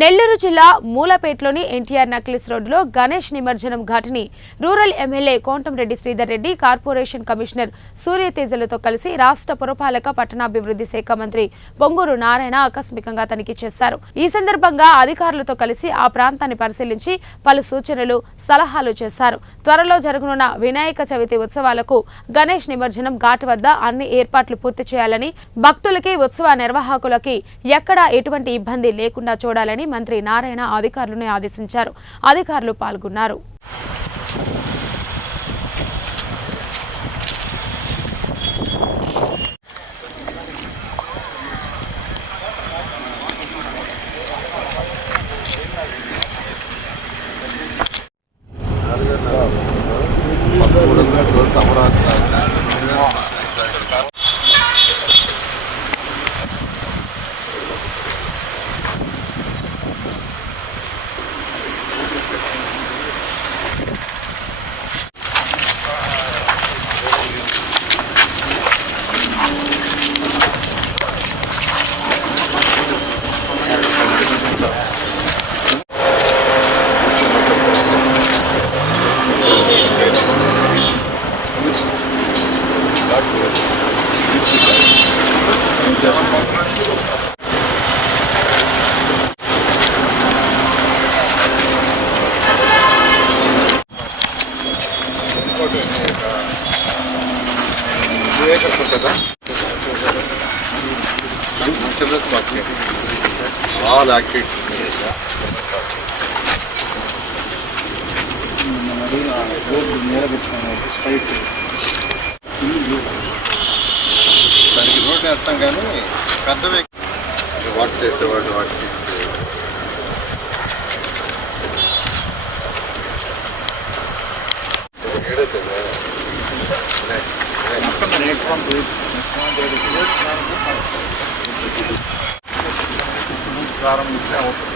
నెల్లూరు జిల్లా మూలపేటలోని ఎన్టీఆర్ నక్లెస్ రోడ్డులో గణేష్ నిమజ్జనం ఘాటిని rural MLA Kotamreddy Sridhar Reddy, corporation commissioner సూర్యతేజలతో కలిసి రాష్ట్ర పురపాలక పట్టణాభివృద్ధి శాఖ మంత్రి పొంగూరు నారాయణ ఆకస్మికంగా తనిఖీ చేశారు. ఈ సందర్భంగా అధికారులతో కలిసి ఆ ప్రాంతాన్ని పరిశీలించి పలు సూచనలు, సలహాలు చేశారు. త్వరలో జరగనున్న వినాయక చవితి ఉత్సవాలకు గణేష్ నిమజ్జనం ఘాట్ వద్ద అన్ని ఏర్పాట్లు పూర్తి చేయాలని, భక్తులకి, ఉత్సవ నిర్వాహకులకి ఎక్కడా ఎటువంటి ఇబ్బంది లేకుండా చూడాలని మంత్రి నారాయణ అధికారులను ఆదేశించారు. అధికారులు పాల్గొన్నారు. All activities. దానికి రోడ్ వేస్తాం కానీ పెద్దవి వాట్ చేసేవాడు వాటికి ప్రారంభించే అవుతుంది.